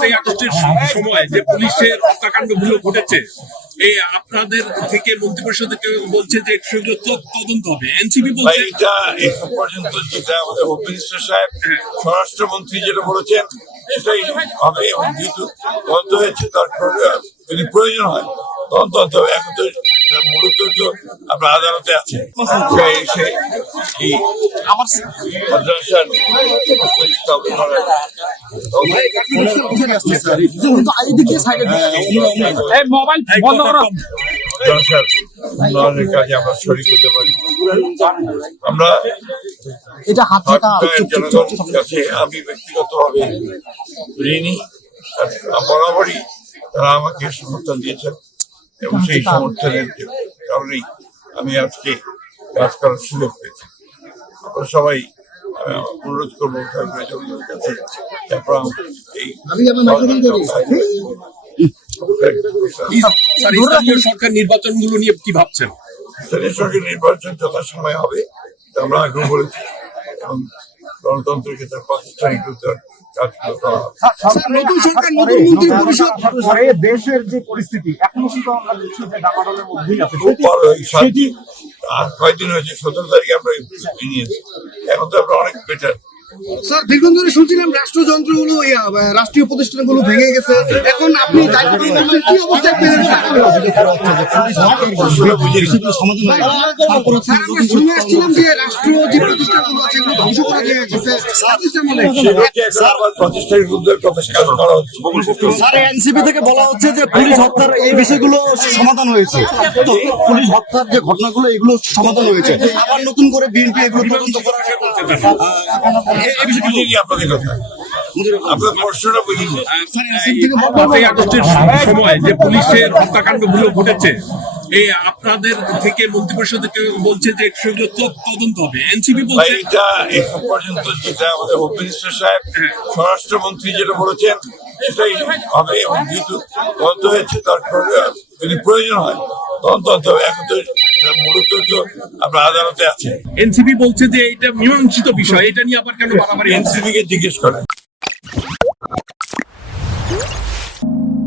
5ই আগস্টের সময় যে পুলিশের হত্যাকাণ্ডগুলো ঘটেছে, এই আপনাদের থেকে মন্ত্রিপরিষদে কেউ বলছে যে সেগুলো তদন্ত হবে, এনসিপি বলছে এটা এখন পর্যন্ত যেটা আমাদের হোম মিনিস্টার সাহেব স্বরাষ্ট্রমন্ত্রী যেটা বলেছেন সেটাই হবে, এবং যেহেতু তদন্ত হয়েছে দরকার যদি প্রয়োজন হয় তদন্ত হতে হবে। এখন তো মূলত তো আমরা আদালতে আছে এসে এই মাদ্রাসার উন্নয়নের কাজে আমরা শরীক হতে পারি। আমরা জনগণের কাছে আমি ব্যক্তিগতভাবে ঋণী, বরাবরই তারা আমাকে সমর্থন দিয়েছেন এবং সেই সমর্থনের কারণেই আমি আজকে কাজ করার সুযোগ পেয়েছি। আমরা সবাই অনুরোধ করবো জনগণের কাছে সরকার নির্বাচনগুলো নিয়ে কি ভাবছেন? স্থানীয় সরকার নির্বাচন যথাসময়ে হবে আমরা আগ্রহ করেছি, এবং গণতন্ত্রের ক্ষেত্রে প্রাতিষ্ঠানিক কাজগুলো করা হবে। দেশের যে পরিস্থিতি এখনো কিন্তু আমরা দেখছি যে ডামাডোলের মধ্যেই আছে। আর কয়েকদিন হয়েছে 17 তারিখে আমরা নিয়েছি, এখন তো আমরা অনেক বেটার। স্যার, দীর্ঘদিন ধরে শুনছিলাম রাষ্ট্রযন্ত্রগুলো রাষ্ট্রীয় প্রতিষ্ঠানগুলো ভেঙে গেছে, এখন আপনি কি অবস্থায় পেলেন? আমরা শুনে আসছিলাম যে রাষ্ট্রীয় যে প্রতিষ্ঠানগুলো আছে এগুলো ধ্বংস করে দেওয়া হয়েছে। স্যার, এনসিপি থেকে বলা হচ্ছে যে পুলিশ হত্যার এই বিষয়গুলো সমাধান হয়েছে, তো পুলিশ হত্যার যে ঘটনাগুলো এগুলো সমাধান হয়েছে, আবার নতুন করে বিএনপি এগুলো তদন্ত করার সময় যে পুলিশের হত্যাকাণ্ডগুলো ঘটেছে, এই আপনাদের থেকে মন্ত্রিপরিষদে কেউ বলছে যে সেগুলো তদন্ত হবে, এনসিপি বলছে এটা এখন পর্যন্ত যেটা আমাদের হোম মিনিস্টার সাহেব স্বরাষ্ট্রমন্ত্রী যেটা বলেছেন সেটাই হবে, এবং যেহেতু তদন্ত হয়েছে দরকার যদি প্রয়োজন হয় তদন্ত হতে হবে। এখন তো মূলত তো আমরা আদালতে আছে। এনসিপি বলছে যে এটা মীমাংসিত বিষয়, এটা নিয়ে আবার কেন বাড়াবাড়ি? এনসিপি কে জিজ্ঞেস করেন।